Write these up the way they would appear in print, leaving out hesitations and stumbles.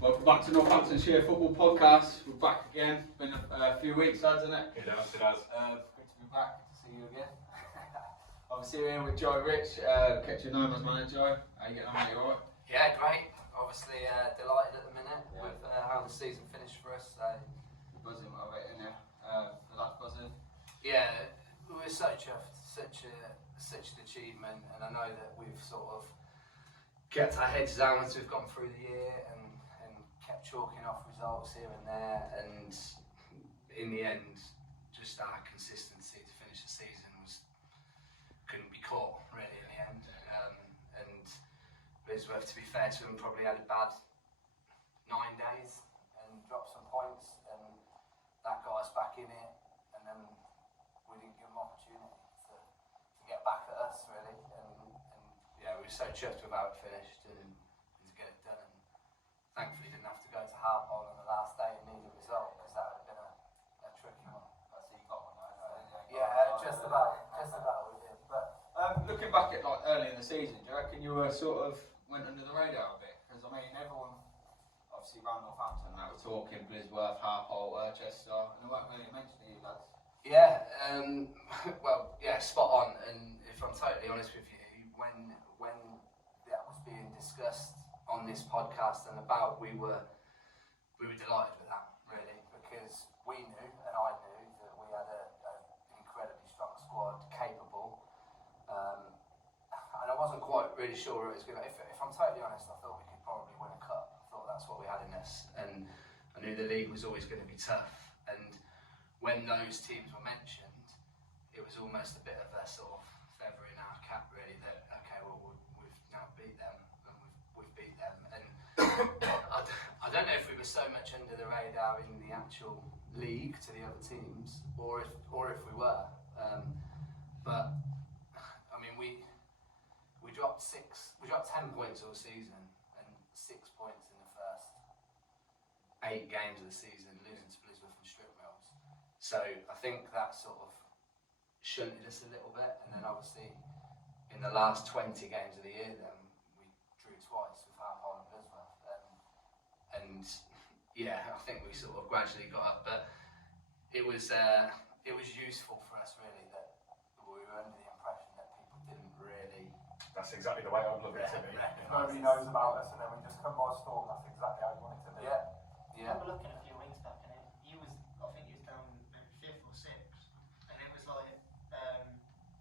Welcome back to Northamptonshire Football Podcast. We're back again. Been a few weeks, lads, hasn't it? It has. Good to be back. Good to see you again. Obviously, we're here with Rhys, Kettering Nomads manager. Joe, how you getting on, mate? You alright? Yeah, great. Obviously, delighted at the minute with how the season finished for us. So. You're buzzing with it, isn't you? The lads buzzing. Yeah, we were so chuffed. Such an achievement, and I know that we've sort of kept our heads down as we've gone through the year and kept chalking off results here and there, and in the end, just our consistency to finish the season couldn't be caught really in the end. And Lisworth, to be fair to him, probably had a bad 9 days and dropped some points, and that got us back in it, and then we didn't give them opportunity to get back at us really, and yeah, we were so chuffed with how it finished and to get it done, and thankfully didn't have to go to Harpole on the last day and need a result, because that would have been a tricky one. I see you got one though, right? Yeah, just about we did. But looking back at like early in the season, do you reckon you were sort of went under the radar a bit? Because I mean, everyone obviously around Northampton now were talking Blisworth, Harpole, Chester, and they weren't really mentioning you lads. yeah, well, yeah, spot on. And if I'm totally honest with you, when that was being discussed on this podcast and about, we were delighted with that really, because we knew, and I knew, that we had an incredibly strong squad, capable, and I wasn't quite really sure it was going to. If I'm totally honest, I thought we could probably win a cup. I thought that's what we had in us, and I knew the league was always going to be tough. And when those teams were mentioned, it was almost a bit of a sort of feather in our cap really, that okay, well we've now beat them, and we've beat them, and I don't know if we were so much under the radar in the actual league to the other teams, or if we were, but I mean we dropped 10 points all season, and 6 points in the first 8 games of the season, losing to Blisworth and Strip Mills. So I think that sort of shunted us a little bit, and then obviously in the last 20 games of the year, then we drew twice with Harpole and Blisworth, and yeah, I think we sort of gradually got up, but it was useful for us really that we were under the impression that people didn't really. That's exactly the way I would love it to be. Nobody knows about us, and then we just come by storm. That's exactly how you want it to be. Yeah. I remember looking a few weeks back, and I think he was down maybe 5th or 6th, and it was like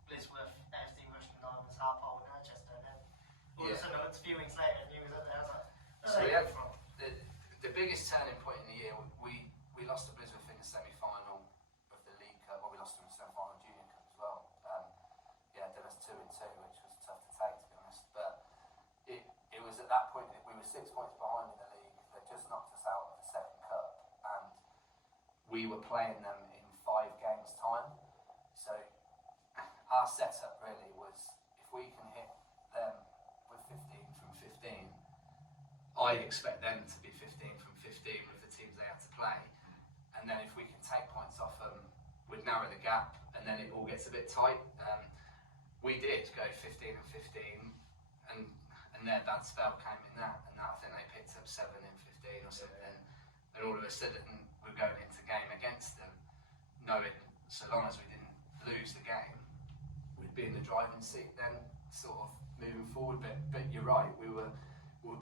Blisworth, AFC Rushden, I was Harpole and Manchester, and then all of a sudden, a few weeks later, and he was up there. I was like, So we had the biggest turning point in the year. We lost to Blisworth in the semi-final of the League Cup. Well, we lost to them in the semi-final of Junior Cup as well. Yeah, done us 2-2, which was tough to take, to be honest. But it was at that point that we were 6 points behind in the league. They just knocked us out of the second cup, and we were playing them in 5 games' time. So our setup really was, if we can hit them with 15 from 15, I expect them to be 15 from 15 with the teams they had to play. And then if we can take points off them, we'd narrow the gap, and then it all gets a bit tight. We did go 15 and 15, and their bad spell came in that, and I think they picked up 7 in 15 or something. And all of a sudden, we're going into game against them, knowing so long as we didn't lose the game, we'd be in the driving seat then, sort of moving forward. But you're right, we were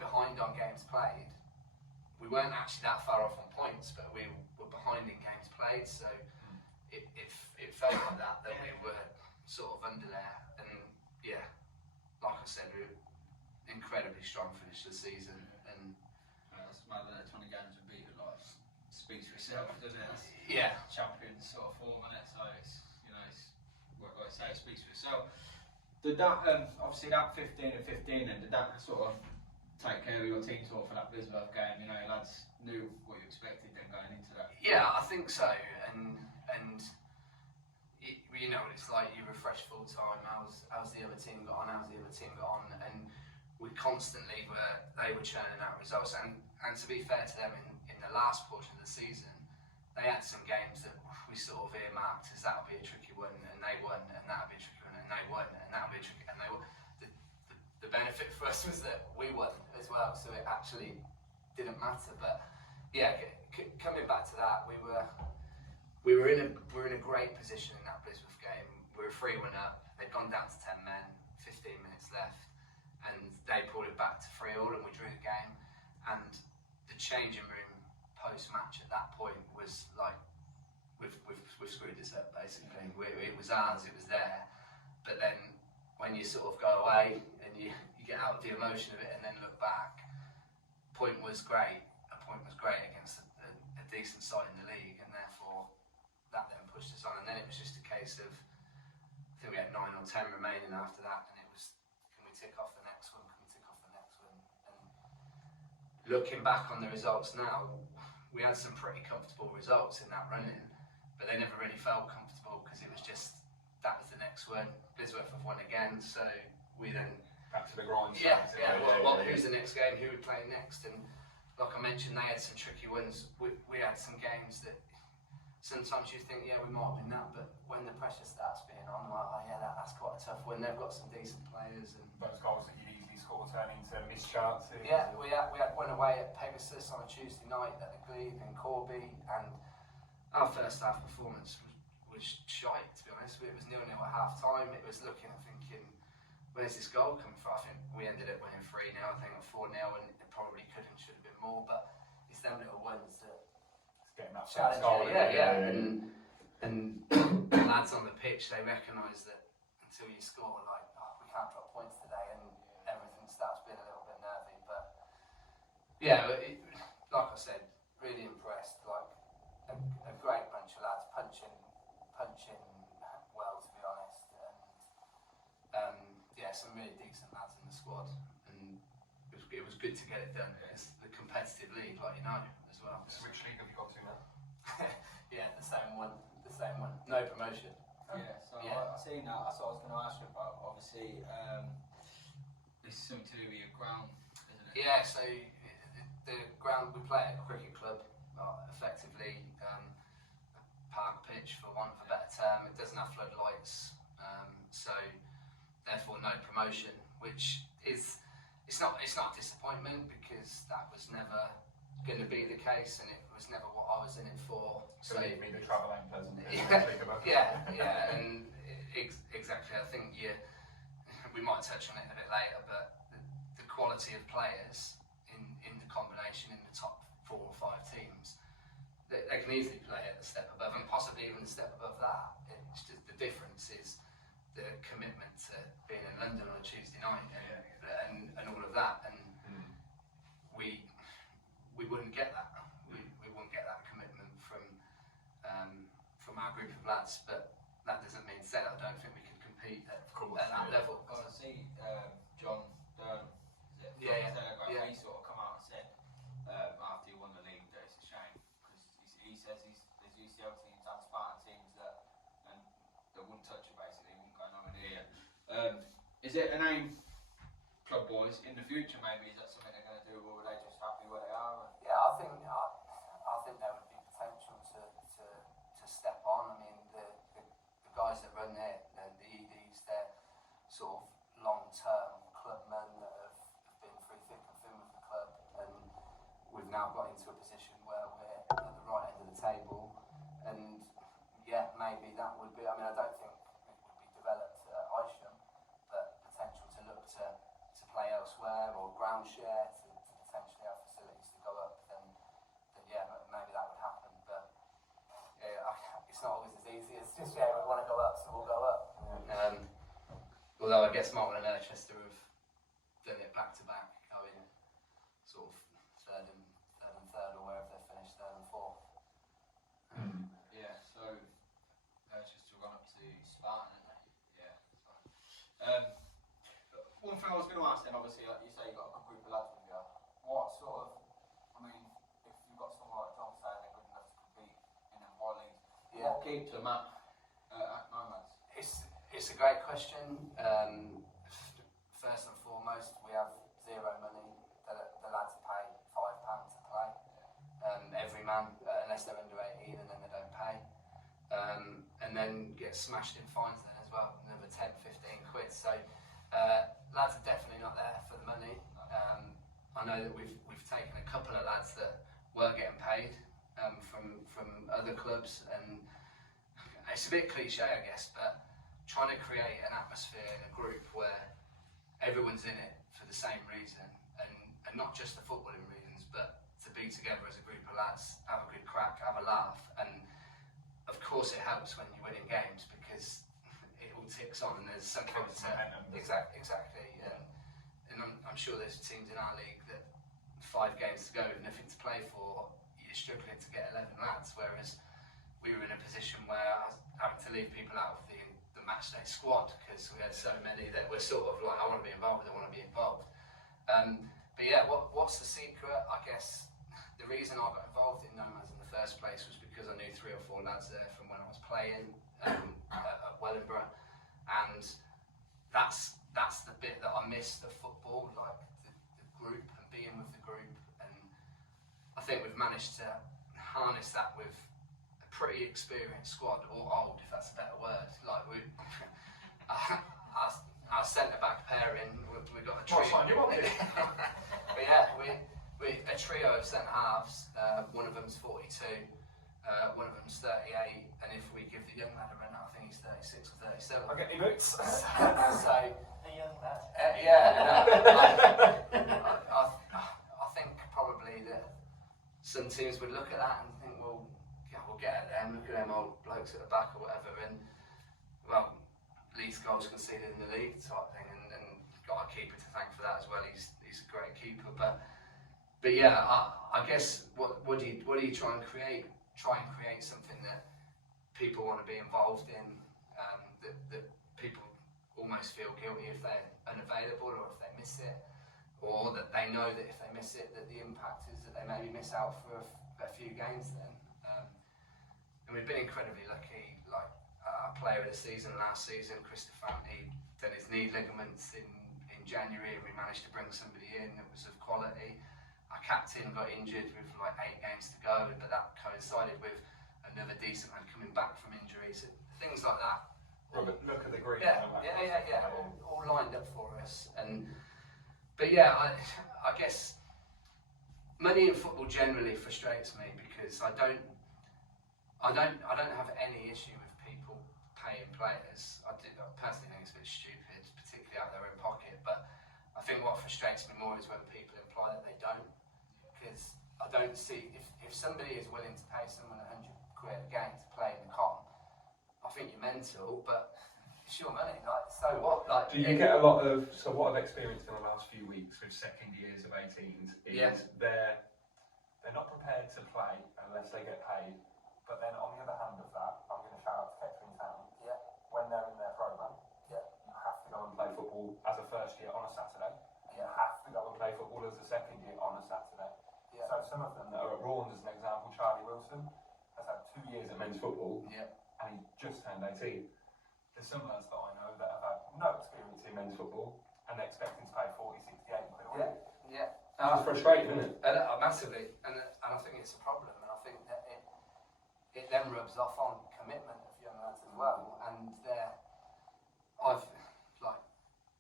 behind on games played. We weren't actually that far off on points, but we were behind in games played, so it felt like that we were sort of under there. And yeah, like I said, we were incredibly strong finish to the season, and It's mad that 20 games and beat it, like, speaks for itself, doesn't it? It's yeah, champion sort of form, isn't it? So it's, you know, it's what I say, it speaks for itself. Did that obviously that 15 and 15, and did that sort of take care of your team talk for that Blisworth game? You know, lads knew what you expected then going into that. yeah, I think so. And you know what it's like. You refresh full time. How's the other team got on? How's the other team got on? And we constantly they were churning out results. And to be fair to them, in the last portion of the season, they had some games that we sort of earmarked as that'll be a tricky one, and they won, and that'll be a tricky one, and they won, and that'll be a tricky, and they won. The benefit for us was that we won as well, so it actually didn't matter. But yeah, coming back to that, we were in a great position in that Blisworth game. We were 3-1 up. They'd gone down to 10 men, 15 minutes left, and they pulled it back to 3-3, and we drew the game. And the changing room post-match at that point was like, we've screwed this up basically. It was ours, it was there. But then when you sort of go away and you get out of the emotion of it and then look back, a point was great against a decent side in the league, and therefore that then pushed us on. And then it was just a case of, I think we had 9 or 10 remaining after that, and it was, can we tick off the next one, can we tick off the next one? And looking back on the results now, we had some pretty comfortable results in that run-in, but they never really felt comfortable because it was just, that was the next one. Blisworth have won again, so we then... Back to the grind. Who's the next game, who we play next? And like I mentioned, they had some tricky ones. We had some games that sometimes you think, yeah, we might win that, but when the pressure starts being on, like, oh yeah, that's quite a tough one. They've got some decent players, and Those goals that you easily score turn into missed chances. yeah, we had one away at Pegasus on a Tuesday night at the Glebe in Corby, and our first half performance was shite, to be honest. It was 0-0 at half time. It was looking and thinking, where's this goal coming from? I think we ended up winning 3-0, I think, or 4-0, and it probably could and should have been more, but it's them little ones that Getting that challenge first goal. and the lads on the pitch, they recognise that until you score, like, oh, we can't drop points today, and everything starts being a little bit nervy. But yeah, like I said, really impressed. Like a great bunch of lads, punching well, to be honest, and yeah, some really decent lads in the squad, and it was good to get it done. It's the competitive league, like, you know, as well. So which league have you got to now? Yeah, the same one. No promotion. Yeah, so Yeah. I seen that. That's what I was going to ask you about. Obviously, this is something to do with your ground, isn't it? Yeah, so the ground, we play at a cricket club, effectively a park pitch, for want of a better term. It doesn't have floodlights, so therefore no promotion, which is, it's not a disappointment, because that was never going to be the case, and it was never what I was in it for. So leave me the travel ain't pleasant. Yeah, and exactly. I think we might touch on it a bit later, but the quality of players in the combination in the top 4 or 5 teams, they can easily play at a step above, and possibly even a step above that. It's just, the difference is the commitment to being in London on a Tuesday night and all of that, and we wouldn't get that. We wouldn't get that commitment from our group of lads, but that doesn't mean to say that I don't think we can compete at that level. I see John Durham, is it? Yeah. He sort of come out and said after he won the league that it's a shame, because he says there's UCL teams and Spartan teams that wouldn't touch it, basically, wouldn't go nowhere near you. Is it an aim, club boys, in the future maybe? Is that something they're going to do, or are they just happy where they are? Yeah, I think there would be potential to step on. I mean, the guys that run the EDs, they're sort of long-term clubmen that have been through thick and thin with the club, and we've now got into a position where we're at the right end of the table, and yeah, maybe that would be, I mean, I don't think it would be developed at Isham, but potential to look to play elsewhere, or ground share, to potentially have facilities to go up, then yeah, maybe that would happen. But yeah, it's not always as easy as just, yeah, we want to go up, so we'll go up. Although I guess Martin and Manchester have done it back to back, going sort of third and third, or wherever they finished, 3rd and 4th. Yeah, so Manchester gone up to Spartan, haven't they? Yeah, that's fine. One thing I was going to ask then, obviously, like you say, you've got a good group of lads with you. What sort of, I mean, if you've got someone like John saying they're good enough to compete in them high leagues, what keeps them at Nomads? It's a great question. First and foremost, we have zero money. The lads pay £5 to play. Every man, unless they're under 18, and then they don't pay. And then get smashed in fines then as well, another 10, 15 quid. So lads are definitely not there for the money. I know that we've taken a couple of lads that were getting paid from other clubs, and it's a bit cliche, I guess, but trying to create an atmosphere in a group where everyone's in it for the same reason, and not just the footballing reasons, but to be together as a group of lads, have a good crack, have a laugh, and of course it helps when you're winning games because it all ticks on and there's something to exactly. And I'm sure there's teams in our league that 5 games to go, nothing to play for, you're struggling to get 11 lads, whereas we were in a position where I was having to leave people out of the match day squad because we had so many that were sort of like, I want to be involved. But yeah, what's the secret? I guess the reason I got involved in Nomads in the first place was because I knew 3 or 4 lads there from when I was playing at Wellingborough, and that's the bit that I miss the football, like the group and being with the group, and I think we've managed to harness that with a pretty experienced squad, or old if that's a better word. Like our centre back pairing, we got a trio. But yeah, we a trio of centre halves. One of them's 42, one of them's 38, and if we give the young lad a run, I think he's 36 or 37. I'll get your boots. So The young lad. I think probably that some teams would look at that and think, well, yeah, we'll get at them. Look at them old blokes at the back or whatever, and well, least goals conceded in the league type thing, and got a keeper to thank for that as well. He's a great keeper, but yeah, I guess what do you try and create? Try and create something that people want to be involved in, that people almost feel guilty if they're unavailable or if they miss it, or that they know that if they miss it, that the impact is that they maybe miss out for a few games then. And we've been incredibly lucky. Like our player of the season last season, Christopher, he done his knee ligaments in January, and we managed to bring somebody in that was of quality. Our captain got injured with like 8 games to go, but that coincided with another decent man coming back from injury. So things like that. Look at the green. Yeah. All lined up for us, but yeah, I guess money in football generally frustrates me because I don't have any issue with people paying players. I personally think it's a bit stupid, particularly out of their own pocket. But I think what frustrates me more is when people imply that they don't, because I don't see if somebody is willing to pay someone £100 a game to play in the comp, I think you're mental, but it's your money. Like, so what? Like, Do you get a lot of? So what I've experienced in the last few weeks with second years of 18s is They're not prepared to play unless they get paid. But then on the other hand of that, I'm going to shout out to Kettering Town. Yeah. When they're in their programme, you have to go and play football as a first year on a Saturday. You have to go and play football as a second year on a Saturday. Yeah. So some of them that are at Rawns, as an example, Charlie Wilson has had 2 years at men's football, and he just turned 18. There's some lads that I know that have had no experience in men's football, and they're expecting to pay 40, 60, 80 quid a week. Yeah. That's frustrating, isn't it? Massively, and I think it's a problem, and I think that it then rubs off on commitment of young lads as well. And I've like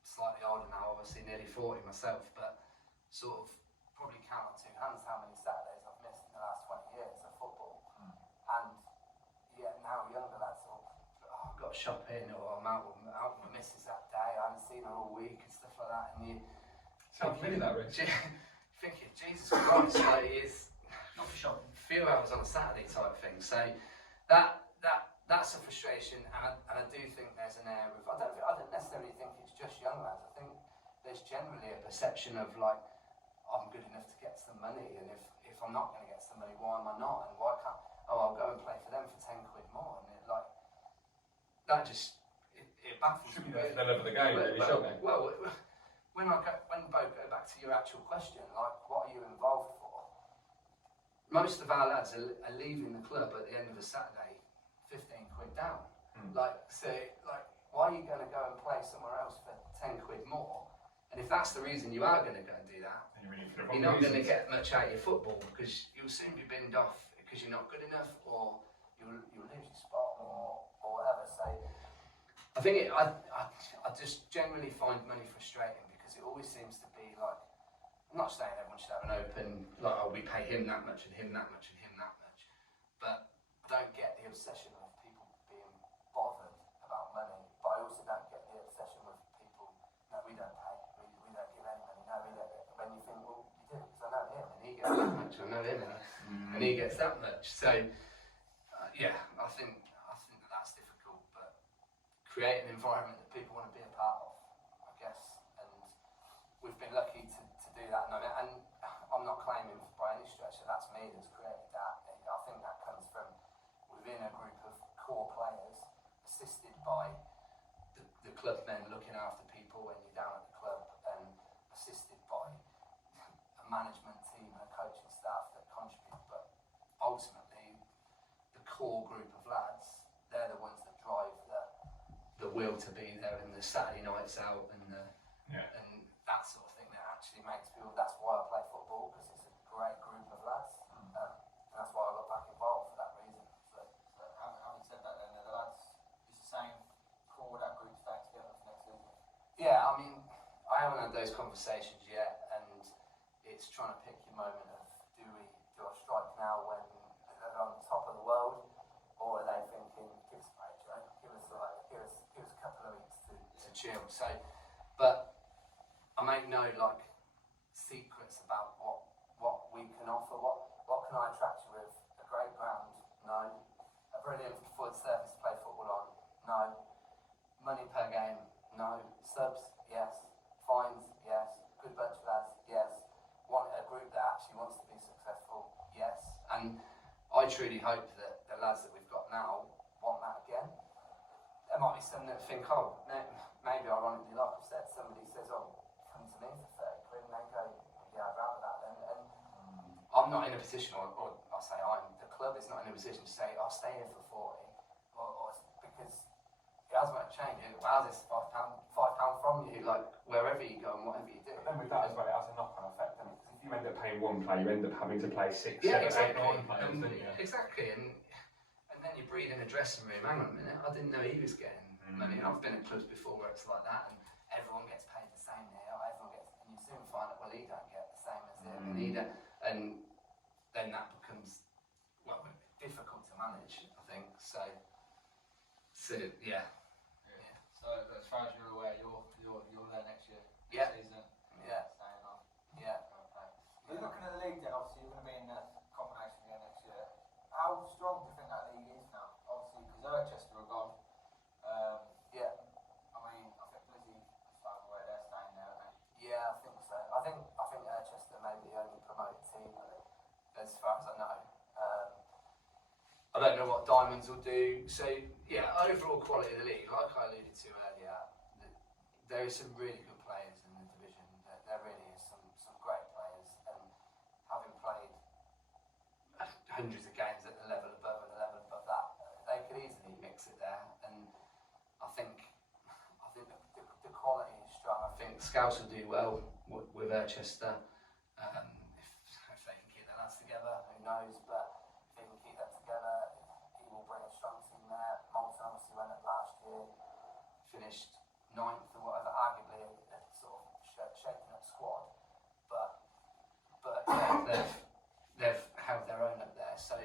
slightly older now, obviously nearly 40 myself, but sort of probably count on 2 hands how many Saturdays I've missed in the last 20 years of football. And yeah, now younger lads are, I've got shopping, or I'm out with my missus that day, I haven't seen her all week and stuff like that, and you Sounds really that, Rhys. thinking, Jesus Christ, like it is Not for sure. few hours on a Saturday type thing. So that's a frustration, and I do think there's an air of, I don't necessarily think it's just young lads. I think there's generally a perception of like, I'm good enough to get some money, and if I'm not going to get some money, why am I not? And why can't? Oh, I'll go and play for them for 10 quid more, and it like that just it baffles Should me. be the level of the game, really, shouldn't it? Well, when Bo, go back to your actual question, like, what are you involved for? Most of our lads are leaving the club at the end of a Saturday, 15 quid down. Like, why are you going to go and play somewhere else for 10 quid more? And if that's the reason you are going to go and do that, you're not going to get much out of your football, because you'll soon be binned off because you're not good enough, or you'll lose your spot, or whatever. So I think I just generally find money frustrating, because it always seems to be like, I'm not saying everyone should have an open, like, oh, we pay him that much and him that much and him that much, but I don't get the obsession with people being bothered about money, but I also don't get the obsession with people, no, we don't pay, we don't give any money, no, we don't get, when you think, well, you do, because I know him and he gets that much, I know him and he gets that much, so yeah, I think that that's difficult, but create an environment that people want to be a part of, I guess, and we've been lucky to do that, and I'm not claiming by any stretch that that's me that's created that. I think that comes from within a group of core players, assisted by the club men looking after people when you're down at the club, and assisted by a management team and a coaching staff that contribute, but ultimately the core group of lads, they're the ones that drive the will to be there and the Saturday nights out and and that sort of thing that actually makes people. That's why I play football, because it's a great group of lads, and that's why I got back involved for that reason. So having said that, then the lads, it's the same core, that group staying together for next season. Yeah, I mean, I haven't had those conversations yet, and it's trying to pick your moment of do I strike now when they're on the top of the world, or are they thinking give us a break, right? Give us a couple of weeks to chill. So, but I make no like secrets about what we can offer. What can I attract you with? A great ground? No. A brilliant foot surface to play football on? No. Money per game? No. Subs? Yes. Fines? Yes. Good bunch of lads? Yes. Want a group that actually wants to be successful? Yes. And I truly hope that the lads that we've got now want that again. There might be some that think, oh, maybe ironically, like I've said, somebody says, oh, come to me for 30 quid, and they go, yeah, I'd rather that then. And I'm not in a position, or I say the club is not in a position to say, I'll stay here for 40, or because it has won't change. How's this £5 from you, like wherever you go and whatever you do. But then with that as well, it has a knock-on effect, doesn't it? Because if you end up paying one player, you end up having to play 6, 7, 8, 9 players, don't you? Exactly, and then you breathe in a dressing room, hang on a minute, I didn't know he was getting money. I've been at clubs before where it's like that, and everyone gets paid the same here, and you soon find out, well, he don't get the same as him, and he don't, and then that becomes, well, difficult to manage, I think, so yeah. So as far as you're aware, you're there next year, Yeah. season, Yeah. staying on. Yeah. Okay. You're looking at the league then, obviously you're going to be in the combination again next year. How strong do you think that league is now? Obviously, because Irchester are gone. Yeah. I mean, I think Lizzie, as far as I'm aware, they're staying there, aren't they? Yeah, I think so. I think Irchester may be the only promoted team, as far as I know. I don't know what Diamonds will do. So yeah, overall quality of the league, like I alluded to earlier, there are some really good players in the division. There really is some great players, and having played hundreds of games at the level above and the level above that, they could easily mix it there. And I think the quality is strong. I think Scouts will do well with Irchester. If they can keep their lads together, who knows? But if they can keep that together, he will bring a strong team there. Malton obviously went up last year, finished 9th or whatever, arguably a sort of shaking up squad. But yeah, they've held their own up there. So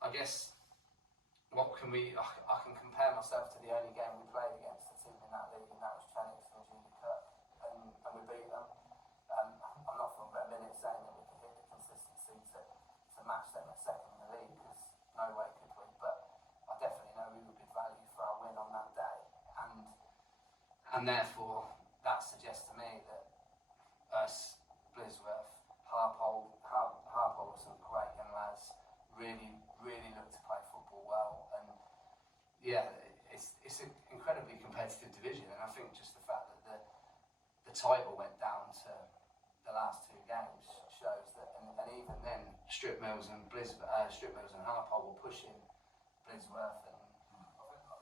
I guess what can I can compare myself to the only game we played against the team in that league, and that was Trennix in the Junior Cup, and we beat them. I'm not for a minute saying that we could hit the consistency to match them at second in the league, because no way could we, but I definitely know we were good value for our win on that day, and therefore that suggests to me that us, Blisworth, Harpole were some great young lads, really look to play football well, and yeah, it's an incredibly competitive division, and I think just the fact that the title went down to the last 2 games shows that, and even then Strip Mills and Harpole were pushing Blisworth, and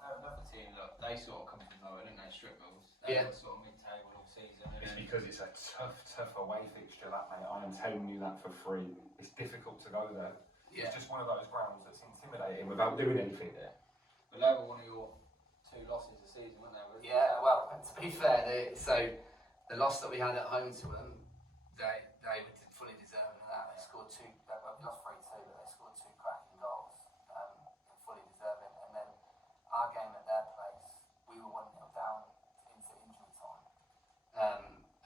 They're another team, look, they sort of come from nowhere, didn't they, Strip Mills? Yeah. They were sort of mid-table all season. It's because it's a tough away fixture, that, mate. I am telling you that for free. It's difficult to go there. yeah. It's just one of those grounds that's intimidating without doing anything there. But they were one of your 2 losses a season, weren't they? Yeah, well, to be fair, so the loss that we had at home to them they were fully deserving of that. They scored two. Well, we lost 3-2, but they scored two cracking goals, and fully deserving. And then our game at their place, we were 1-0 down into injury time,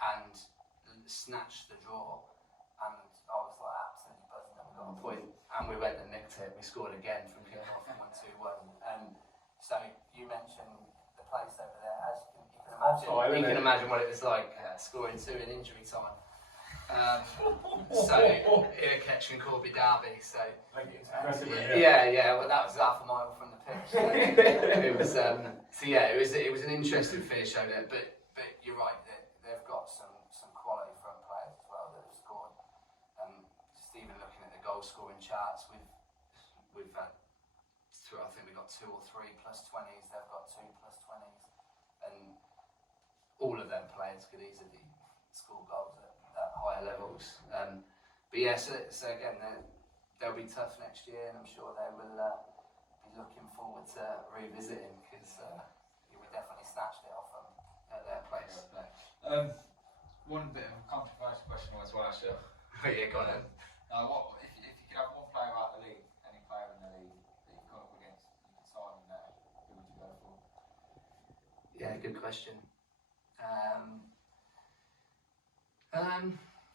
and snatched the draw. And I was like absolutely buzzing that we got a point. And we went and nicked it. We scored again from kick-off and won 2-1. And so you mentioned the place over there. As you can imagine what it was like scoring 2 in injury time. So in a Kettering Corby derby. So yeah. Well, that was half a mile from the pitch. So it was it was an interesting finish over there. But you're right. They've got some quality front players as well that have scored. Just even looking at the goal scoring charts, we've had I think we've got 2 or 3 +20s. They've got 2 +20s, and all of them players could easily score goals at higher levels. But yeah, so again, they'll be tough next year, and I'm sure they will be looking forward to revisiting, because we definitely snatched it off them at their place. One bit of a controversial question I wanted to ask you. Yeah, go on. What if you could have one player out of the league, any player in the league that you've gone up against, you could sign him there, who would you go for? Yeah, good question.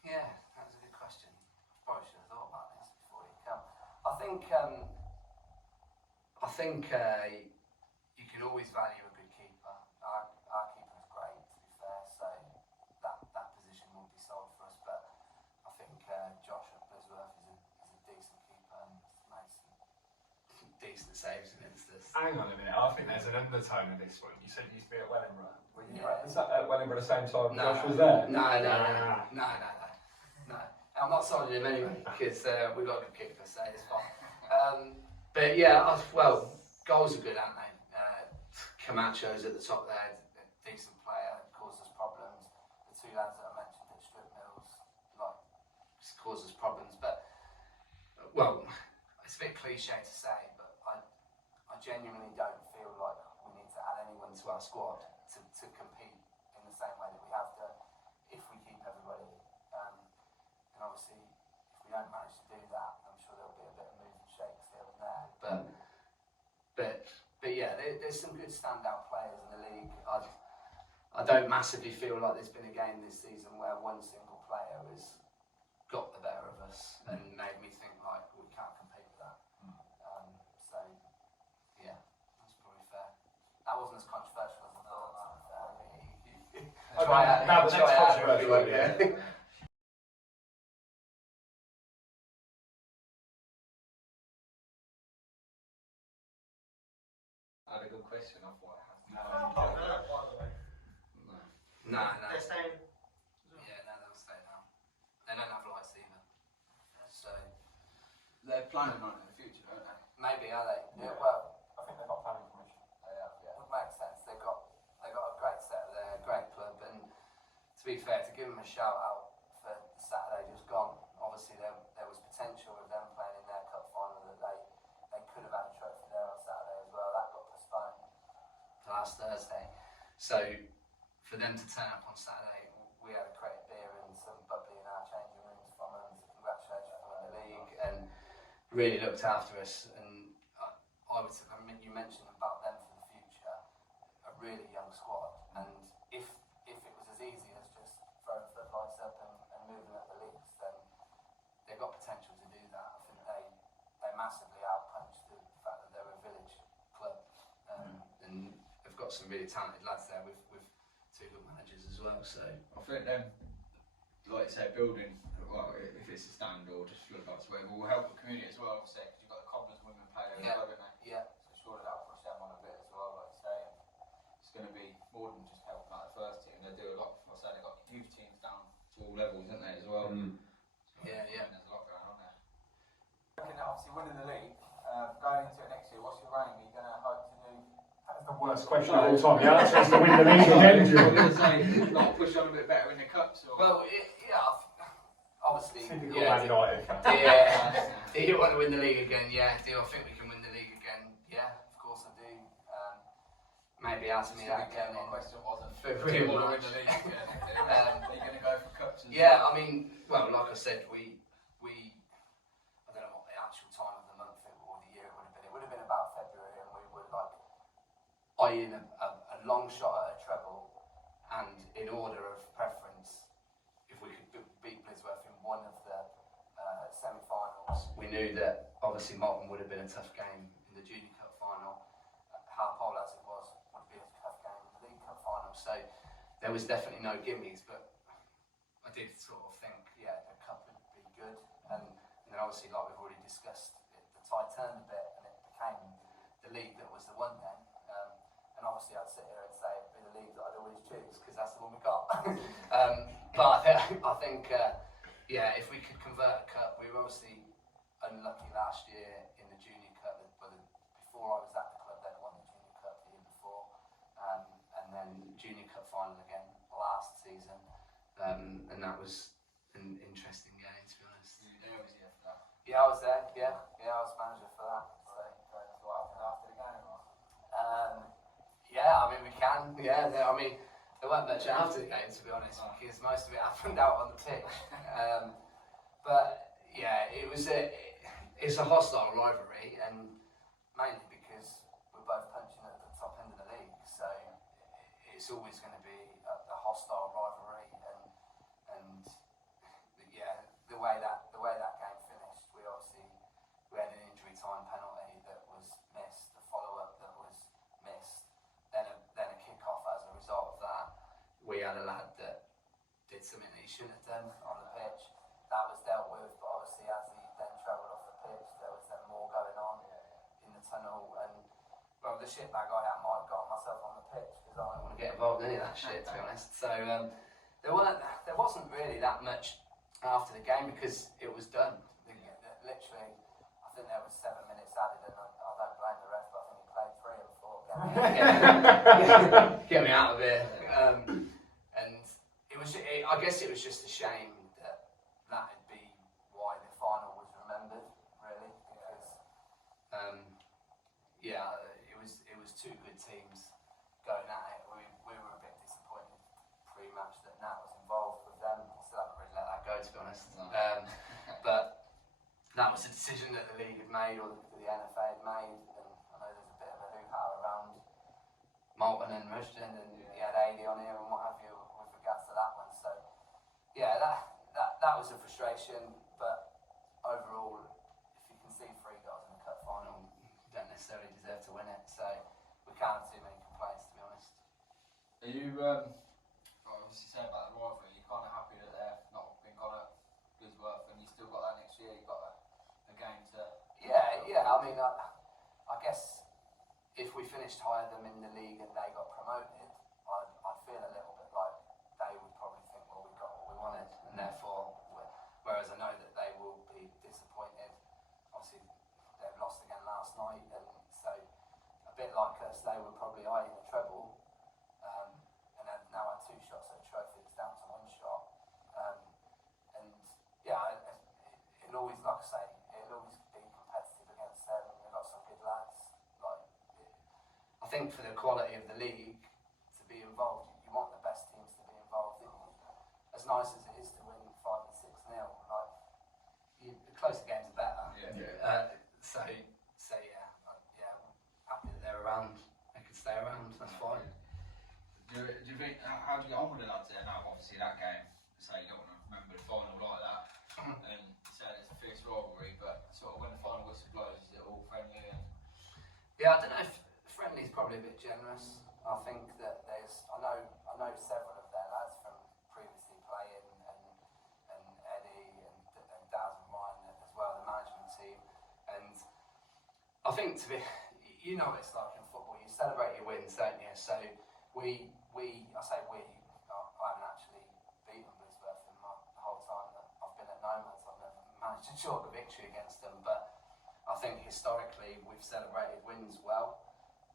Yeah, that was a good question. Probably should have thought about this before you come. I think you can always value a good keeper. Our keeper is great, to be fair, so that position won't be sold for us. But I think Josh at Blisworth is a decent keeper and makes some decent saves against us. Hang on a minute, I think there's an undertone of this one. You said you used to be at Wellingborough. Yeah. Was that at Wellingborough the same time No. Josh was there? No. I'm not signing him anyway, because we've got a good keeper, so it's fine. But yeah, goals are good, aren't they? Camacho's at the top there, a decent player, causes problems. The 2 lads that I mentioned at Strip Mills, causes problems. But, it's a bit cliche to say, but I genuinely don't feel like we need to add anyone to our squad to compete in the same way that we have done if we keep everybody. And obviously, if we don't manage to do that, I'm sure there'll be a bit of move and shakes here and there. But yeah, there's some good standout players in the league. I don't massively feel like there's been a game this season where one single player has got the better of us and made me think like we can't compete with that. So yeah, that's probably fair. That wasn't as controversial as I thought. Now the next controversial, yeah. I had a good question. I thought No. They're staying. Yeah, no, they'll stay now. They don't have lights either. So they're planning on it in the future, don't they? maybe, are they? Yeah, well, I think they've got planning permission. they have, yeah. It makes sense. They've got a great set there, a great club, and to be fair, to give them a shout out for the Saturday just gone, obviously there was potential of them playing in their cup final that they could have had a trophy there on Saturday as well. That got postponed to last Thursday. So for them to turn up on Saturday, we had a crate of beer and some bubbly in our changing rooms from them to congratulate us on the league, and really looked after us. And you mentioned about them for the future, a really young squad, and if it was as easy as just throwing floodlights up and moving up the leagues, then they've got potential to do that. I think they massively outpunched the fact that they're a village club, and they've got some really talented lads there with 2 good managers as well. So I think them, like you say, building, well, if it's a stand or just floodlights or whatever, will help the community as well, obviously, because you've got the Cobblers women playing as well, don't they? yeah. So surely that'll push them on a bit as well, like you say. And it's going to be more than just helping out the first team. They do a lot. Like I say, they've got youth teams down to all levels, haven't they, as well? Yeah. There's a lot going on there. Looking at obviously winning the league, going into it next year, what's your aim? Are you going to hope to do? That's the worst question of all time. The answer is to win the league again. I was going to say, not push on a bit better in the cups, or Well, obviously. Typical Man United. Do you want to win the league again? Yeah. Do I think we can win the league again? Yeah, of course I do. Maybe ask me that again. My question wasn't. For Do you want to March. win the league again? Are you going to go for cups? Yeah, I mean, well, like I said, we I don't know what the actual time of the month or the year it would have been. It would have been about February, and we were like eyeing a long shot at a treble, and in order of preference, if we could beat Blisworth in one of the semi-finals, we knew that obviously Malton would have been a tough game in the Junior Cup final. Harpole, as it was, would be a tough game in the League Cup final. So there was definitely no gimmies, but I did sort of think, yeah, the cup would be good. And then obviously, like we've already discussed, the tide turned a bit, and it became the league that was the one then. And obviously, I'd sit here and say it'd be the league that I'd always choose because that's the one we got. But I think, yeah, if we could convert a cup, we were obviously unlucky last year in the Junior Cup. But before I was at the club, they'd won the Junior Cup the year before, and then Junior Cup final again last season, and that was an interesting game, to be honest. You were there, was you, for that? Yeah, I was there. Yeah, I was manager for that. So. What happened after the game? Yeah, I mean we can. Yeah, I mean there weren't much after the game, to be honest, because most of it happened out on the pitch. But yeah, it's a hostile rivalry, and mainly because we're both punching at the top end of the league, so it's always going to be a hostile rivalry. And yeah, the way that game finished, we had an injury time penalty that was missed, the follow up that was missed, then a kick off as a result of that. We had a lad that did something that he shouldn't have done on the pitch. That was dealt with, but obviously as he then travelled off the pitch, there was then more going on in the tunnel. And well, the shitbag I am, I got myself on the pitch because I don't want to get involved in any of that shit, to be honest. So there wasn't really that much after the game because it was done. Literally, I think there was 7 minutes added, and I don't blame the ref, but I think he played 3 or 4. Get me out of here. And I guess it was just a shame that'd be why the final was remembered, really, because yeah, it was 2 good teams going at it. We were a bit disappointed pre-match that Nat was involved with them. I still haven't really let that go, to be honest. But that was a decision that the league had made, or the NFA had made, and I know there's a bit of a hoo-ha around Malton and Rushden, and he had 80 on here and what have you with regards to that one. So yeah, that was a frustration, but overall, if you can see 3 goals in the cup final, you don't necessarily deserve to win it. So we can't have too many complaints, to be honest. Are you, obviously saying about the rivalry, you're kind of happy that they've not been gone at Blisworth, and you still got that next year, you've got a game to... Yeah, I mean, I guess if we finished higher than in the league and they got promoted, I'd feel a little bit like they would probably think, well, we got what we wanted, and therefore, whereas I know that they will be disappointed. Obviously, they've lost again last night, and so a bit like us, they were probably eyeing a treble, and have now had 2 shots at a trophy. It's down to 1 shot, and yeah, it'll always, like I say, it'll always be competitive against them. They've got some good lads. I think for the quality of the league to be involved, you want the best teams to be involved. As nice as it is to win 5 and 6-0, the closer games are better. Yeah. So yeah, happy that they're around. They can stay around. That's fine. Do you think, how do you get on with the lads there now? Obviously that game, say you don't want to remember the final like that, and say it's a fierce rivalry, but sort of when the final whistle blows, is it all friendly? And... Yeah, I don't know if friendly's probably a bit generous. I think that I know several of their lads from previously playing, and Eddie and Daz and Ryan as well, the management team. And I think you know what it's like in football. You celebrate your wins, don't you? So I haven't actually beaten Blisworth in the whole time that I've been at Nomads. I've never managed to chalk a victory against them, but I think historically we've celebrated wins well,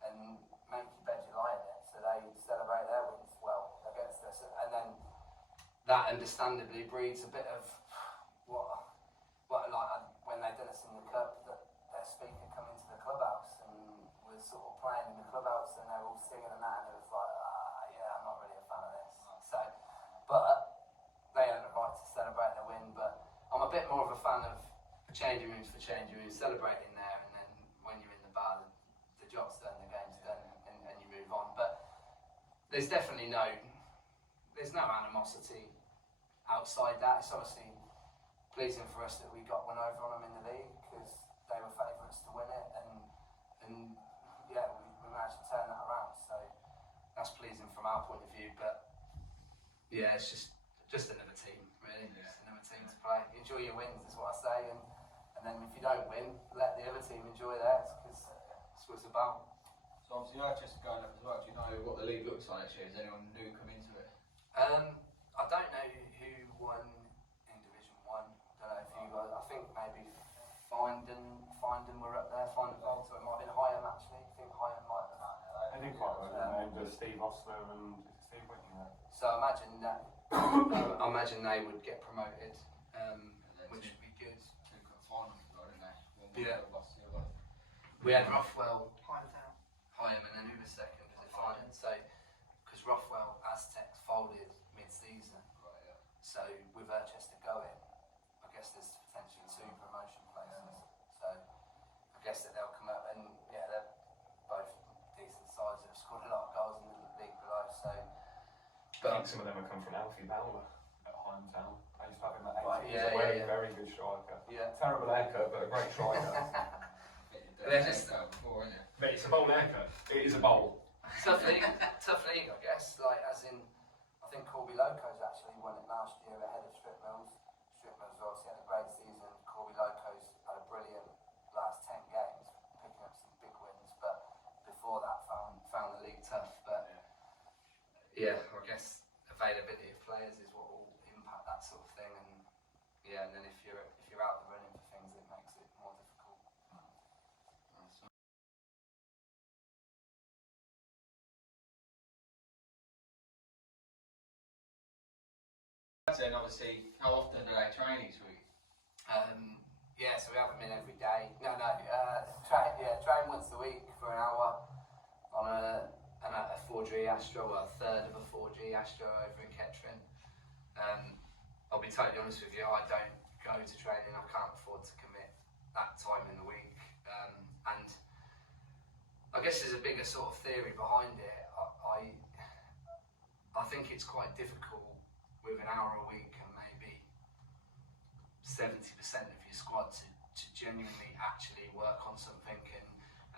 and make your bed you lie in it. So they celebrate their wins well against us, and then that understandably breeds a bit of what like when they did us in the cup, that their speaker come into the clubhouse and was sort of playing in the clubhouse, and they were all singing and that, and it was like, yeah, I'm not really a fan of this. So, but they had the right to celebrate changing rooms, celebrating there, and then when you're in the bar, the job's done, the game's done, and you move on. But there's definitely there's no animosity outside that. It's obviously pleasing for us that we got one over on them in the league because they were favourites to win it, and yeah, we managed to turn that around. So that's pleasing from our point of view. But yeah, it's just another team, really. Yeah. Just another team to play. Enjoy your wins, is what I say, and then if you don't win, let the other team enjoy theirs, because that's what it's about. So obviously Rochester going up as well. Do you know what the league looks like this year? Is anyone new come into it? I don't know who won in Division 1. Don't know if you guys. I think maybe Findon were up there. Findon Bolton. It might have been Higham actually. I think Higham might have done it. I think quite well, named Steve Ostler and Steve Whitney. So I imagine that. I imagine they would get promoted, which would be good. Two got finals as well, didn't they? One Yeah. lost the other. We had Rothwell, Hightown. Higham, and then who was second? Was it Findon? So because Rothwell Aztecs folded mid-season. Right, yeah. So with Rochester going, I guess there's potentially 2 promotion places. So I guess that they'll come up, and yeah, they're both decent sides. They've scored a lot of goals in the league below. So, I think some of them have come from Alfie Bowler at Higham. I used to have him at 8. Right, He's yeah, a very, yeah. very good striker. yeah, Terrible haircut, but a great striker. They're just before, isn't it? But it's a bowl haircut. It is a bowl. tough league, I guess. Like as in, I think Corby Locos actually won it last year ahead of Strip Mills. Strip Mills obviously had a great season. Corby Locos had a brilliant last 10 games, picking up some big wins. But before that, found the league tough. But yeah, I guess availability of players is what will impact that sort of thing. And yeah, and then if you're out the running for things, it makes it more difficult. And obviously, how often do they train each week? Yeah, so we have them in every day. Train once a week for an hour on a 4G Astro, or a third of a 4G Astro over in Kettering. I'll be totally honest with you, I don't go to training. I can't afford to commit that time in the week. And I guess there's a bigger sort of theory behind it. I think it's quite difficult with an hour a week and maybe 70% of your squad to genuinely actually work on something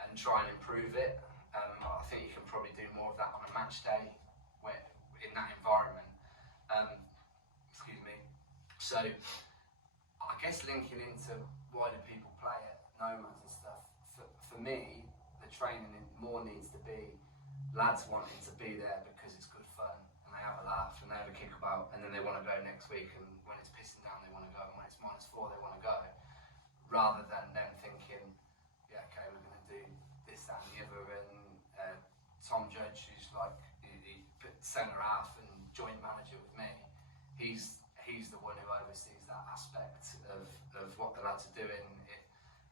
and try and improve it. I think you can probably do more of that on a match day in that environment. Excuse me. So I guess linking into why do people play at Nomads and stuff, for me, the training more needs to be lads wanting to be there because it's good fun and they have a laugh and they have a kick about, and then they want to go next week, and when it's pissing down they want to go, and when it's -4 they want to go, rather than them thinking, yeah, okay, we're going to do this, that and the other. And Tom Judge, who's like he put centre half and joint manager with me, he's the one who oversees that aspect of what the lads are doing.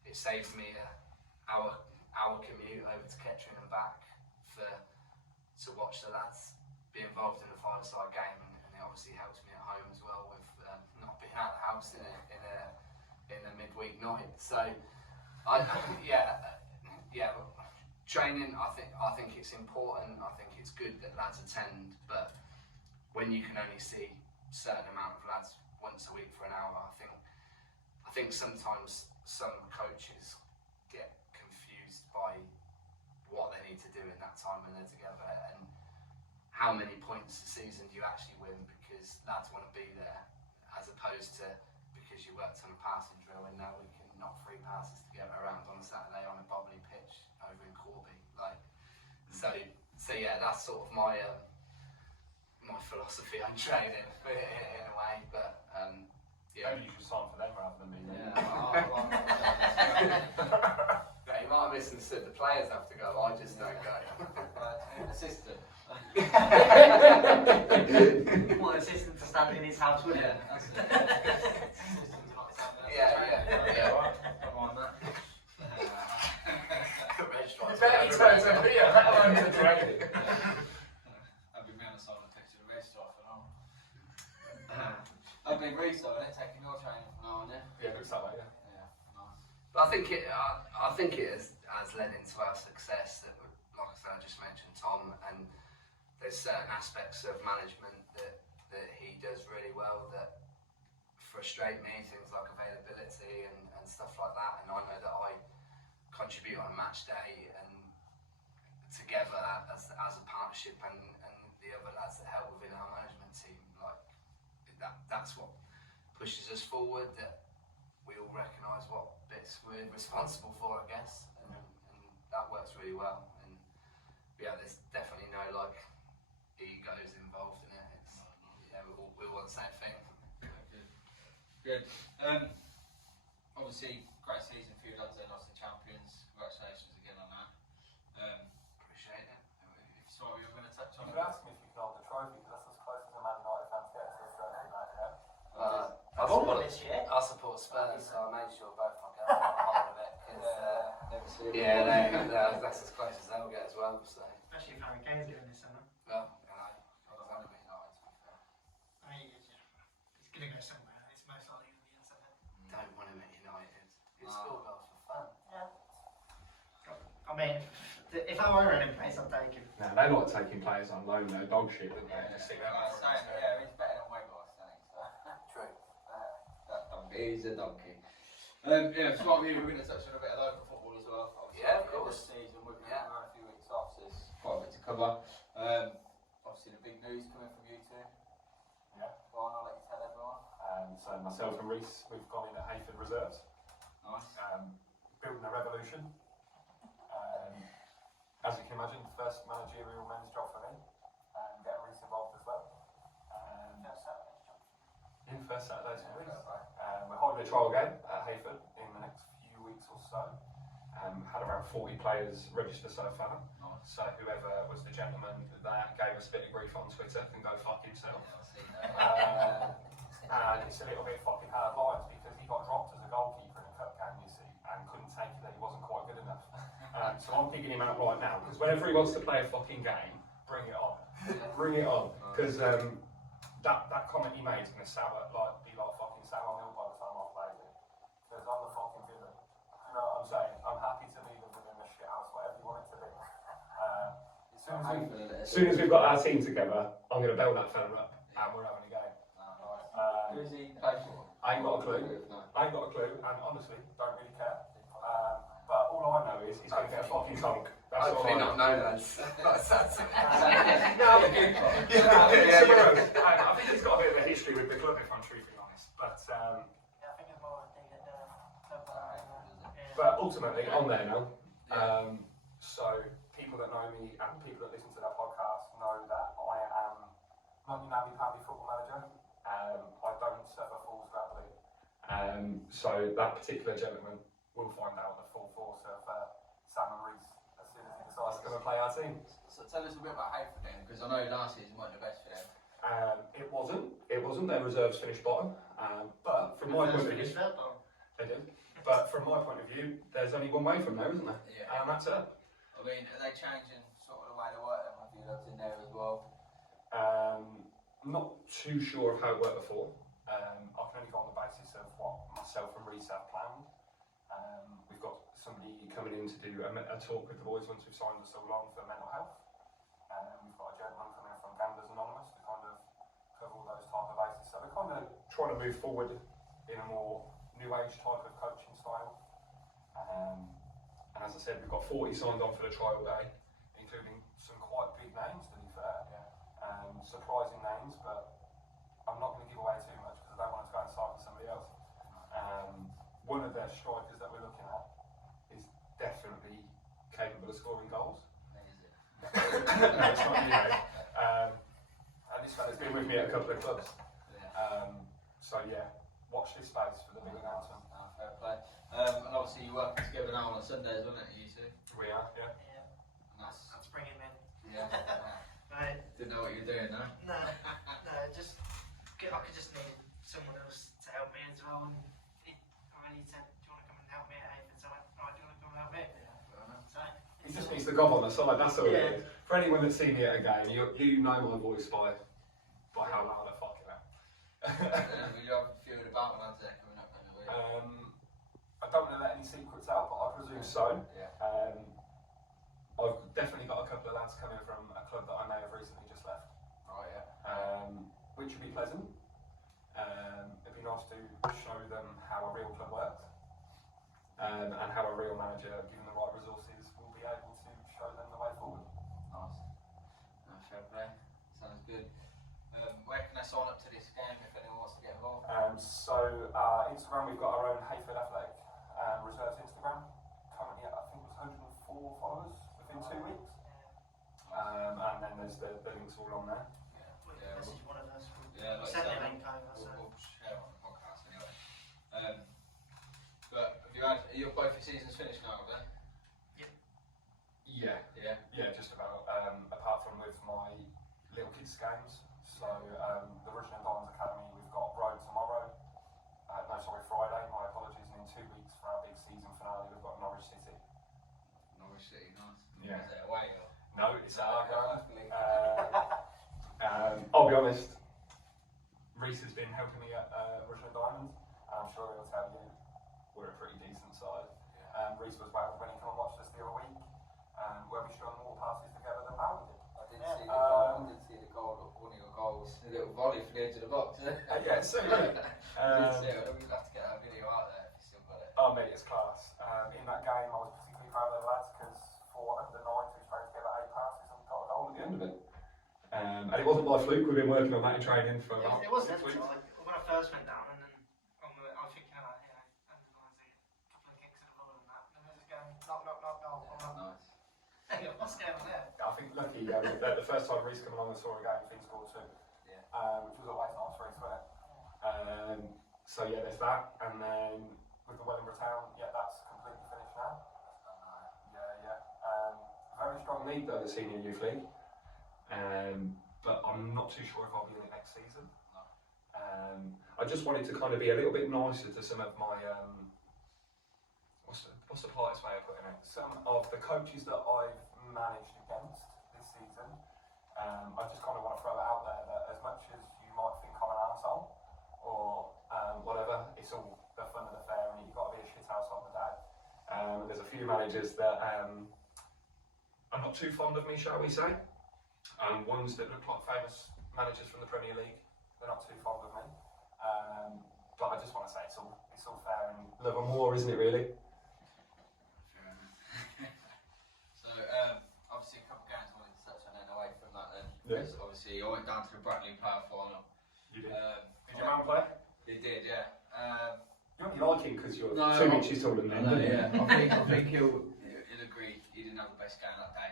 It saves me our commute over to Kettering and back to watch the lads be involved in a 5-a-side game, and it obviously helps me at home as well with not being out of the house in a midweek night. So training, I think it's important. I think it's good that lads attend, but when you can only see a certain amount of lads once a week for an hour, I think sometimes some coaches get confused by what they need to do in that time when they're together, and how many points a season do you actually win because lads want to be there, as opposed to because you worked on a passing drill and now we can knock 3 passes together around on a Saturday on a bubbly pitch over in Corby. So yeah, that's sort of my philosophy on training in a way. But yeah. Maybe you should sign for them rather than me. Yeah. Yeah, you might have listened to the players have to go. I just don't go. Assistant. What, assistant to stand in his house with him? Yeah. Come on, man. You bet he turns up here, let alone to training. I'll be round the side and text you the rest off and all. I've been Rhys though, taking your training from now on, yeah? Yeah, looks that way, yeah. Yeah. But I think it has led into our success. That, like I said, I just mentioned Tom, and there's certain aspects of management that he does really well that frustrate me, things like availability and stuff like that. And I know that I contribute on a match day and together as a partnership, and the other lads that help within our management team, like that's what pushes us forward. That we all recognise what bits we're responsible for, I guess, and that works really well. And yeah, there's definitely no like egos involved in it. It's, yeah, we want the same thing. Good. Obviously, great season for you lads. They're lost the champions. Congratulations again on that. Appreciate it. Sorry, we were going to touch on. You could ask me if you can hold the trophy, because that's as close as a Man United fan gets to a trophy, mate, yeah? I've won one this year. I support Spurs, so I made sure both my girls got a hold of it. That's as close as they'll get as well. So. Especially if Harry Kane's doing this summer. Well, I was only being United, to be fair. I mean, it's going to go somewhere. It's most likely going to be in something. Don't want him at United. It's still goals for fun. Yeah. I mean, if I were running place, I'd take him. No, they like taking players on loan, though. Dog shit, don't they? Just stick them out. Yeah, he's better than Weghorst, I think. So. True. That donkey. He's a donkey. Yeah, so what we're going to touch on a bit of local football as well. Obviously, Yeah, of course. This season, we're Yeah. a few weeks off, so there's quite a bit to cover. obviously the big news coming from you two. Yeah. Go on, I'll let you tell everyone. So myself and Rhys, we've gone in at Heyford Reserves, Nice. building a revolution. As you can imagine, first managerial men's job for me, and getting Rhys involved as well. First Saturday's for Rhys. We're holding a trial game at Heyford in the next few weeks or so. Had around 40 players register so far. Nice. So whoever was the gentleman that gave us a bit of grief on Twitter can go fuck himself. And it's a little bit fucking hard lines because he got dropped as a goalkeeper in a cup game, you see, and couldn't take it that he wasn't quite good enough. So I'm digging him out right now because whenever he wants to play a fucking game, bring it on. Bring it on. Because that comment he made is going to be like fucking sour milk by the time I've played it. Because I'm the fucking villain. You know what I'm saying? I'm happy to be the villain in the shit house, whatever you want it to be. As soon as we've got our team together, I'm going to bail that fella up and we're having a game. Who's he play for? I ain't got a clue. I ain't got a clue, and honestly, don't really care. But all I know is he's going to get a fucking conk. That's all Hopefully I know. not known as. That's it. No, but I think he's got a bit of a history with the club, if I'm truthfully honest. But Yeah, I think I'm more thinking at the club. but ultimately, I'm there now. So people that know me and people that listen to that podcast know that I am not your namby-pamby football manager. I don't suffer fools gladly. So that particular gentleman will find out the full force of Sam and Rhys as soon as he decides to come and play our team. So tell us a bit about Heyford then, because I know last season wasn't the best for them. It wasn't. Their reserves finished bottom. But from my point of view, they did. But from my point of view, there's only one way from there, isn't there? Yeah. And that's it. I mean, are they changing sort of the way they work then? Have you looked in there as well? I'm not too sure of how it worked before. I can only go on the basis of what myself and Rhys have planned. We've got somebody coming in to do a talk with the boys once we've signed us all on for mental health. We've got a gentleman coming in from Gamblers Anonymous to kind of cover all those type of bases. So we're kind of trying to move forward in a more new age type of coaching style. And as I said, we've got 40 signed on for the trial day, including some quite big names, to be fair. Surprising names, but I'm not going to give away too much because I don't want to go and sign with somebody else. One of their strikers that we're looking at is definitely capable of scoring goals. Who is it? No, it's not you, mate. And this fella's been with me at a couple of clubs. So yeah, watch this space for the big announcement. Fair play. And obviously you work together now on Sundays, wasn't it, you two? We are, yeah. Yeah, And that's, let's bring him in. yeah. Right. Didn't know what you're doing, no? No, just I could just need someone else to help me as well. And he already said, "Do you want to come and help me at Heyford?" So I went, "Right, do you want to come and help me?" So He just needs to gob on the side, that's all Yeah. it is. For anyone that's seen me at a game, you know my voice by how loud I fucking am. We have a few of the Battle lads there coming up in the week. I don't want to let any secrets believe so. Yeah. I've definitely got a couple of lads coming from a club that I may have recently just left, Oh yeah. which would be pleasant. It'd be nice to show them how a real club works, and how a real manager, given the right resources, will be able to show them the way forward. Nice. Fair play. Sounds good. Where can I sign up to this game if anyone wants to get involved? Instagram, we've got our own Heyford Athletic Reserves Instagram. Currently, I think it was 104 followers within 2 weeks. And then there's the links all on there. Yeah. Message one of us. Yeah, like Send I me a said, link over. So. we'll share on the podcast anyway. But have you had both your seasons finished now, have they? Yeah. Yeah. Just about. Apart from with my little kids' games. So the Rhys Diamonds Academy, we've got Road tomorrow. Friday. My apologies. And in 2 weeks for our big season finale, we've got Norwich City. Norwich City, nice. Yeah. Is it away or? No, it's at our ground. Luckily. I'll be honest. Rhys has been helping me at Rhys Diamonds, and I'm sure he'll tell you we're a pretty decent side. Yeah. Rhys was well when he came and watched us the other week, where we strung more passes together than Mal did. I didn't see the goal, one of your goals, a little volley from the edge of the box. Yeah, so I didn't see it. We'll have to get that video out there if you still got it. oh mate, it's class. In that game, I was particularly proud of the lads because for under 9s, we strung together 8 passes and got a goal at the end of it. And it wasn't by fluke. We've been working on that in training for about It was 6 never weeks. like when I first went down, and then I was thinking about under 9s, a couple of kicks in the ball and that, and then just going knock, goal. Nice. Hey, what's going on there? I think lucky the first time Rhys came along and saw a game, he scored 2. Yeah. Which was always nice for Rhys, wasn't it? So yeah, there's that, and then with the Wellingborough Town, yeah, that's completely finished now. Yeah. Very strong league though, the Senior Youth League. But I'm not too sure if I'll be in it next season. No. I just wanted to kind of be a little bit nicer to some of my what's the politest way of putting it? Some of the coaches that I've managed against this season. I just kind of want to throw it out there that as much as you might think I'm an arsehole or whatever, it's all the fun of the fair, and you've got to be a shithouse on the day. There's a few managers that are not too fond of me, shall we say. Ones that look like famous managers from the Premier League, they're not too fond of me. But I just want to say it's all fair and love and war, isn't it really? Fair enough. So, obviously a couple of games I wanted to touch on then away from that then. Yeah. Because obviously I went down to the Brackley Player Final. You did. Did Yeah. your man play? He did, yeah. You only like him because you're No, 2 inches taller than him. I know, don't you? yeah. I think he'll agree he didn't have the best game that day.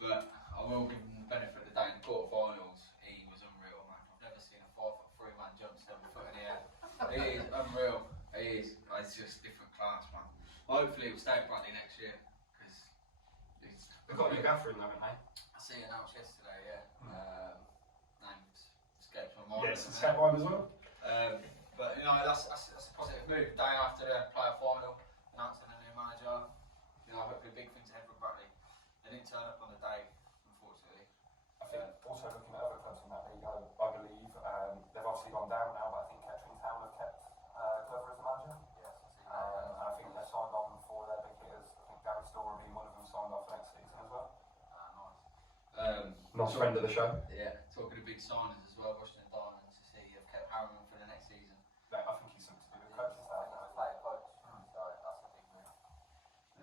But I will give him the benefit of the day in the quarterfinals. He was unreal, man. I've never seen a 5'3" man jump 7 foot in the air. He is unreal. He is. It's just different class, man. Hopefully he'll stay at Brackley next year because They've got a new gaffer in there, haven't they? I see it announced yesterday, yeah. Name escapes my mind. Yes, it's that one as well. But you know, that's a positive move. Day after the player final, announcing a new manager. You know, hopefully big things ahead for Brackley. They didn't turn up on the day, unfortunately. I think also looking at other clubs in that league, I believe they've obviously gone down now, but I think Kettering Town have kept Glover as the manager. Yes, I see. And I think they're signed on for their big hitters. I think Gary Storr being one of them signed on for next season as well. Nice. Nice friend of the show. Yeah, talking of big signings as well, Washington Diamonds to see have kept Harriman for the next season. I think he's something to do with coaches there.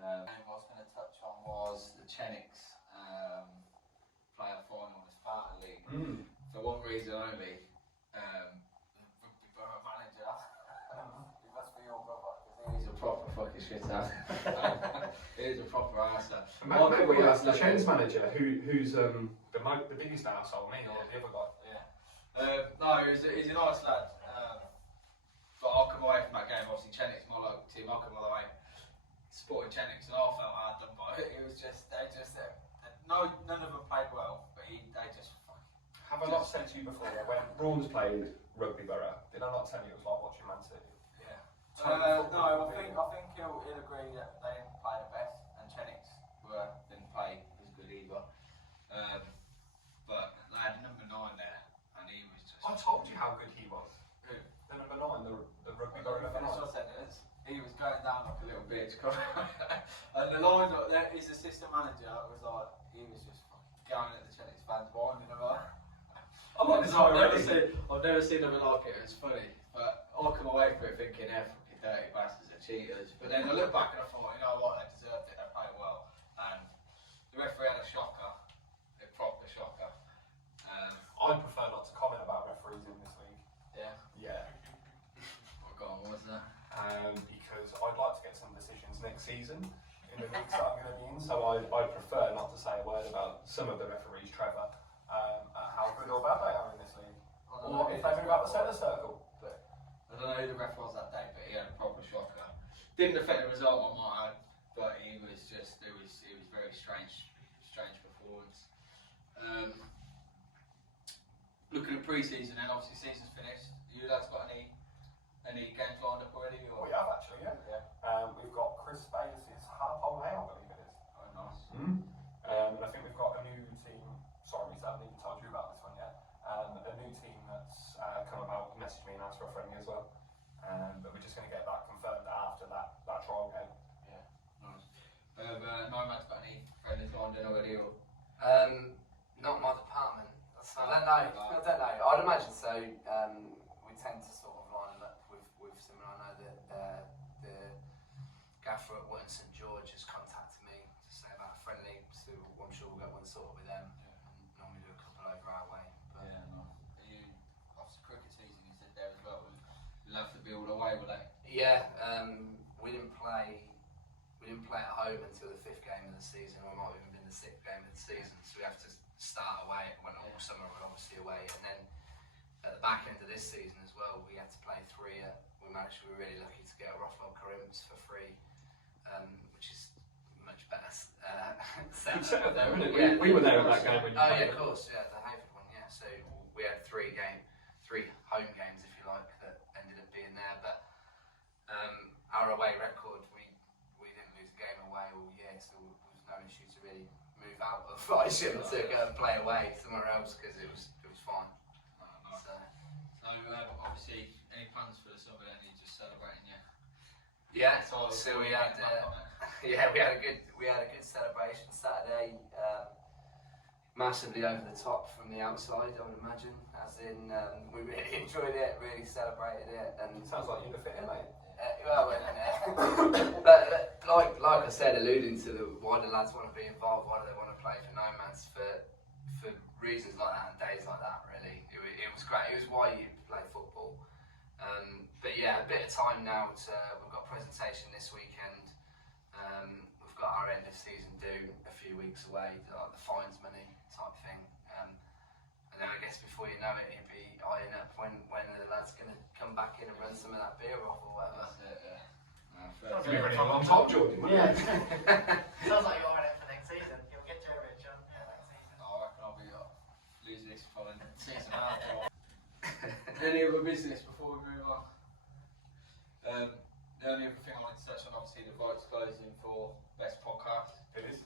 Game I was going to touch on was the Chenix player final in the Spartan League. For one reason only, the rugby borough manager. He must be your brother, He's a proper fucking shitter. He's a proper arsehole. The Chen's manager, who's the biggest arsehole, me or the other guy? Yeah. No, he's a nice lad. But I'll come away from that game. Obviously, Chenix, my local team. I'll come all the way supporting Chenix, and I felt hard done by it. It was just none of them played well, but they just. Have I not said to you before, when Rawns played Rugby Borough, did I not tell you it was like watching Man City? Yeah. No, I think he'll agree that they didn't play the best. And Chenix didn't play as good either. But they had number 9 there, and he was just. I told you how good he was. Who? The number 9, the Rugby Borough number 9. Finish your sentence. he was going down like a little bitch. And the line up there, his assistant manager was like, he was just fucking going at the Chelsea fans, winding them up. I've never seen them like it. It was funny, but I come away from it thinking they're fucking dirty bastards and cheaters. But then I look back and I thought, you know what, they deserved it. They played well, and the referee had a shocker, a proper shocker. I'd prefer not to comment about referees in this league. Yeah. Yeah. What was that? Because I'd like to get some decisions next season in the leagues that I'm going to be in. So I'd prefer not to say a word about some of the referees, Trevor, how good or bad they are in this league. Or if they move out the centre circle. But I don't know who the ref was that day, but he had a proper shocker. Didn't affect the result on my own, but it was very strange performance. Looking at pre-season, and obviously season's finished. You lads got any games lined up already? Or? We have actually, yeah. We've got Chris Bayliss' Harpole Hay, I believe it is. Oh, nice. And I think we've got a new team. Sorry, Rhys, I haven't even told you about this one yet. A new team that's come about, messaged me and asked for a friendly as well. But we're just going to get that confirmed after that trial game. Yeah, nice. Nomads got any friendlies lined in already? Or? Not my department. So I don't know. I'd imagine so. We tend to sort of line them up with similar. I know that the gaffer at Wootton St George has contacted me to say about a friendly, so I'm sure we'll get one sorted with them. And normally do a couple over our way. But Yeah, nice. Are you, obviously cricket season is there as well. You'll have to be all the way, will they? yeah, we didn't play at home until the 5th game of the season, or it might have even been the 6th game of the season. So we have to start away. Well, all summer we're obviously away, and then at the back end of this season as well, we had to play 3. We were really lucky to get a Rothwell Carims for free, which is much better Set up there, isn't it? Yeah. We were there at that game when you played. Yeah, of course, yeah, the Heyford one, yeah. So we had 3 home games, if you like, that ended up being there. But our away record, we didn't lose a game away all year, so there was no issue to really move out of Isham to go and play away somewhere else because it was fine. Nice. So, Obviously, any plans for the summer? Then you just celebrating, yeah. yeah. So we had we had a good celebration Saturday. Massively over the top from the outside, I would imagine. As in, we really enjoyed it, really celebrated it, and Sounds like you're fit in, mate. but like I said, alluding to why the lads want to be involved, why do they want to play for Nomads for reasons like that and days like that. Really, it was great. It was why you play football. But yeah, a bit of time now. We've got a presentation this weekend. We've got our end of season due a few weeks away, like the fines money type thing. And then I guess before you know it, you'll be eyeing up when the lads going to come back in and run some of that beer off or whatever. That's it, yeah. Sounds like you're running a long top, Jordan. Yeah. Sounds like you're on it for next season. You'll get Jeremy and John next season. I reckon I'll be losing this following season after. Any other business before we move on? The only other thing I wanted to touch on, obviously, the vote's closing for Best Podcast. It is.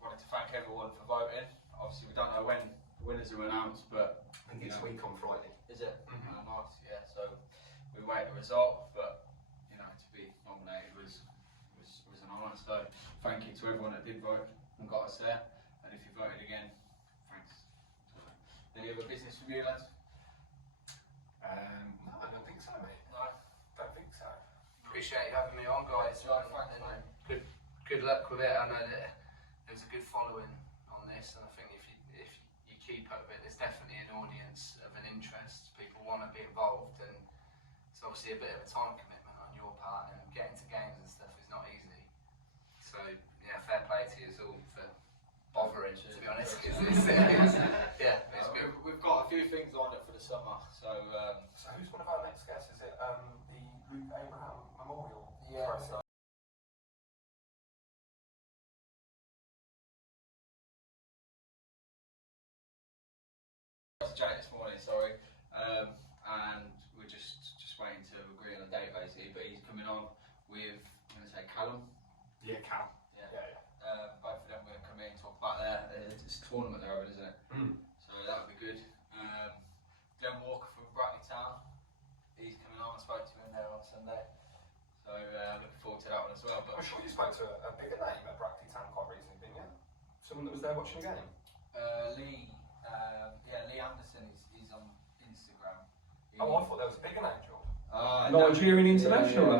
Wanted to thank everyone for voting. Obviously, we don't know when the winners are announced, but I think it's week on Friday. is it? Nice, yeah. So we wait the result, but to be nominated was an honour. So thank you to everyone that did vote and got us there. And if you voted again, thanks. Any other business from you, lads? No, I don't think so, mate. No. Don't think so. Appreciate you having me on, guys. And good luck with it. I know that there's a good following on this, and I think if you keep up with it, there's definitely an audience of an interest. People want to be involved, and it's obviously a bit of a time commitment on your part, and getting to games and stuff is not easy. So yeah, fair play to you all for bothering, to be honest. It's good. We've got a few things lined up for the summer, so So who's one of our next guests? Is it the Luke Abraham Memorial? Yeah. Process? Jack this morning, sorry, and we're just waiting to agree on a date basically. But he's coming on with, I'm going to say Callum. Yeah, Cal. Yeah. Both of them are going to come in and talk about it's a tournament they're having, isn't it? So that would be good. Glenn Walker from Brackley Town, he's coming on. I spoke to him there on Sunday. So looking forward to that one as well. But I'm sure you spoke to a bigger name at Brackley Town quite recently, didn't you? Someone that was there watching the game. Lee Anderson is on Instagram. Oh, I thought there was a bigger name, George. Nigerian international.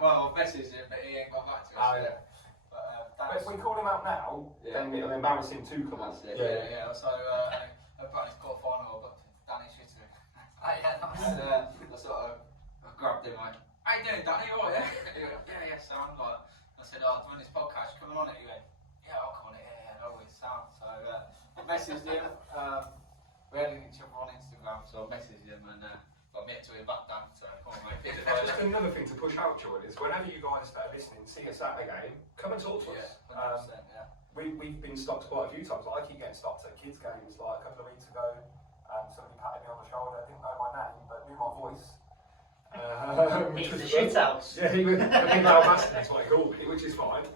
Well, I've messaged him, but he ain't got back to us. Oh, yet. But if we call him out now, then it'll embarrass him too, come on. Yeah. So, apparently, quarter final, I got Danny Shitter. I grabbed him, like, how you doing, Danny? All right, yeah? He went, yeah, sound. Like, I said, I'm doing this podcast, coming on it. He went, yeah, I'll come on it. Yeah, always sound. So, I messaged him. We had each other on Instagram, so I messaged him and got me to him back down. So, come on, mate. Just another thing to push out, Jordan, is whenever you guys start listening, see us at a game, come and talk to us. 100%, yeah. We've been stopped quite a few times. I keep getting stopped at kids' games. Like a couple of weeks ago, somebody patted me on the shoulder, didn't know my name, but knew my voice. He's the shithouse. Yeah, he was a big loud bastard, is what he called me, which is fine.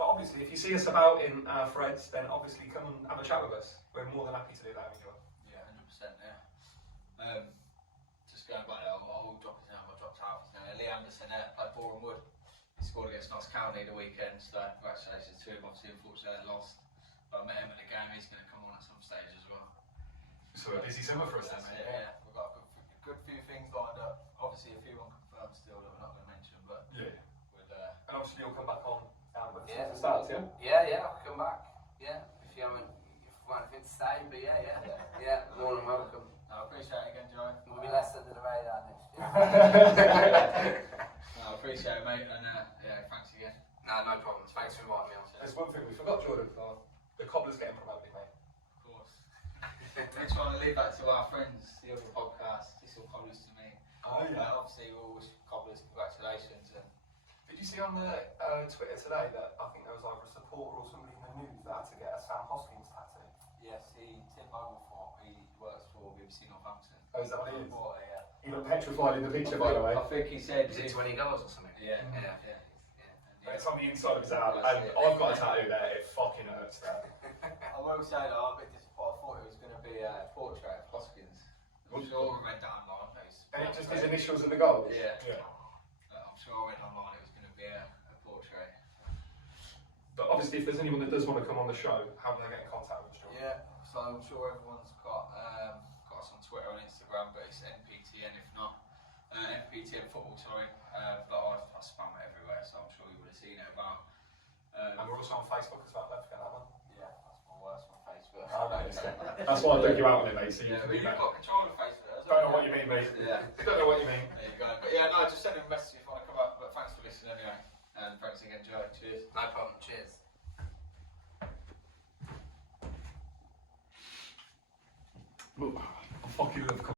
But obviously, if you see us about in Fred's, then obviously come and have a chat with us. We're more than happy to do that with you. Yeah, 100%, yeah. Just going back there, I'll drop his name, I dropped out his name. Lee Anderson played Boreham Wood. He scored against Notts County the weekend, so congratulations to him. Obviously, unfortunately, they lost. But I met him at the game, he's going to come on at some stage as well. So a busy summer for us then, mate. Yeah, we've got a good few things lined up. Obviously, a few unconfirmed still that we're not going to mention, but Yeah. with, And obviously you'll come back on with Yeah. the starts, yeah? Yeah, I'll come back. Yeah, if you haven't, if you want anything to say, but yeah, more than welcome. I appreciate it again, Joe. We'll be less under the radar next year. I appreciate it, mate, and yeah, thanks again. No problems. Thanks for inviting me on. There's one thing we forgot, Jordan. The cobbler's getting promoted, mate. Of course. We're trying to leave that to our friends, the other podcast. This all cobblers to me. Oh, yeah. Obviously, we'll wish cobblers congratulations. And Did you see on the Twitter today that I think there was either a supporter or somebody in the news that had to get a Sam Hoskins tattoo? yes, Tim Oglethorpe, he works for BBC Northampton. Oh, is that what he is? Reporter, yeah. He looked petrified in the picture, by the way. I think he said. Is it 20 goals or something? Yeah. But it's on the inside of his arm, and I've got a tattoo there. It fucking hurts there. I will say that I'm a bit disappointed. I thought it was going to be a portrait of Hoskins. I'm sure I read down online. And it just his initials and the goals. Yeah. I'm sure I read online it was going to be a portrait. But obviously, if there's anyone that does want to come on the show, how do they get in contact with you? Yeah. So I'm sure everyone's got us on Twitter and Instagram, but it's NPTN if not. NPTN football, sorry. But I spam it everywhere, so I'm sure you would have seen it about. And we're also on Facebook as well. Don't forget that one. Yeah, that's my worst on Facebook. Oh, no, that's why I took you out on it, mate. So you Yeah, can but be you've back. got control of Facebook. Don't know what you mean, mate. Yeah. Don't know what you mean. There you go. But yeah, no, just send him a message if you want to come up. But thanks for listening anyway. And thanks again, Joe. Cheers. No problem. Cheers. I fucking love